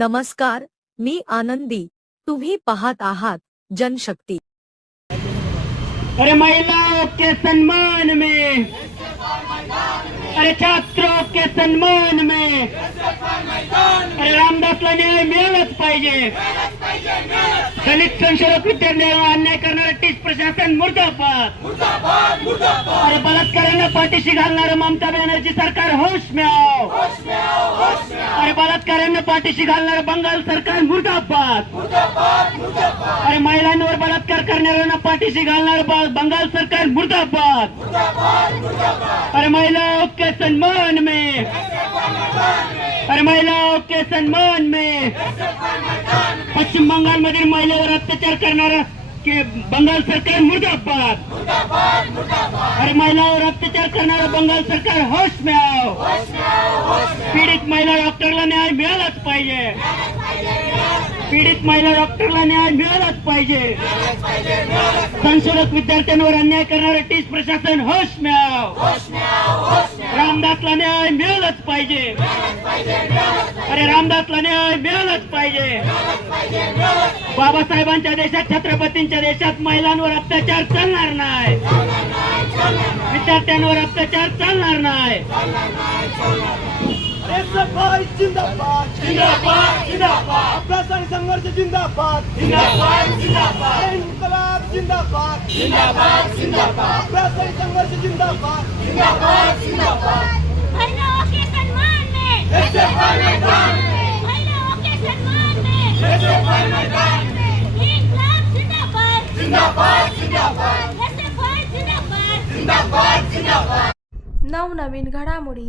नमस्कार मी आनंदी. तुम्ही पाहत आहात जनशक्ती. अरे महिलाओं के सम्मान में. अरे छात्रों के सन्मान में. अरे रामदासला न्याय मिळालाच पाहिजे. दलित संशोधक विद्यार्थ्यांना अन्याय करणारे टीच प्रशासन मुर्दाबाद. अरे बलात्कारांना पाठीशी घालणारं ममता बॅनर्जी सरकार होश में आओ बलात्कारांना पाठीशी घालणारं बंगाल सरकार मुर्दाबाद. अरे महिलांवर बलात्कार करणाऱ्यांना पाठीशी घालणार बंगाल सरकार मुर्दाबाद. अरे महिलाओं के सम्मान में. अरे महिलाओं के सम्मान में. पश्चिम बंगालमधील महिलेवर अत्याचार करणारा के बंगाल सरकार मुर्दाबाद. अरे महिलावर अत्याचार करणारा बंगाल सरकार होश में आओ. पीडित महिला डॉक्टरला मिळालाच पाहिजे. पीडित महिला डॉक्टरला न्याय मिळालाच पाहिजे. संशोधक विद्यार्थ्यांवर अन्याय करणारे टीस प्रशासन होश मिळाव. रामदासला न्याय मिळालाच पाहिजे. अरे रामदासला न्याय मिळालाच पाहिजे. बाबासाहेबांच्या देशात छत्रपतींच्या देशात महिलांवर अत्याचार चालणार नाही. विद्यार्थ्यांवर अत्याचार चालणार नाही. भाई जिंदाबाद जिंदाबाद जिंदाबाद अभ्यास आणि संघर्ष जिंदाबाद जिंदाबाद जिंदाबाद इन्कलाब जिंदाबाद जिंदाबाद जिंदाबाद आणि संघर्ष जिंदाबाद जिंदाबाद जिंदाबाद महिलाओं के सम्मान में महिलाओं के सम्मान में इन्कलाब जिंदाबाद जिंदाबाद जिंदाबाद जिंदाबाद जिंदाबाद नवनवीन घडामोडी.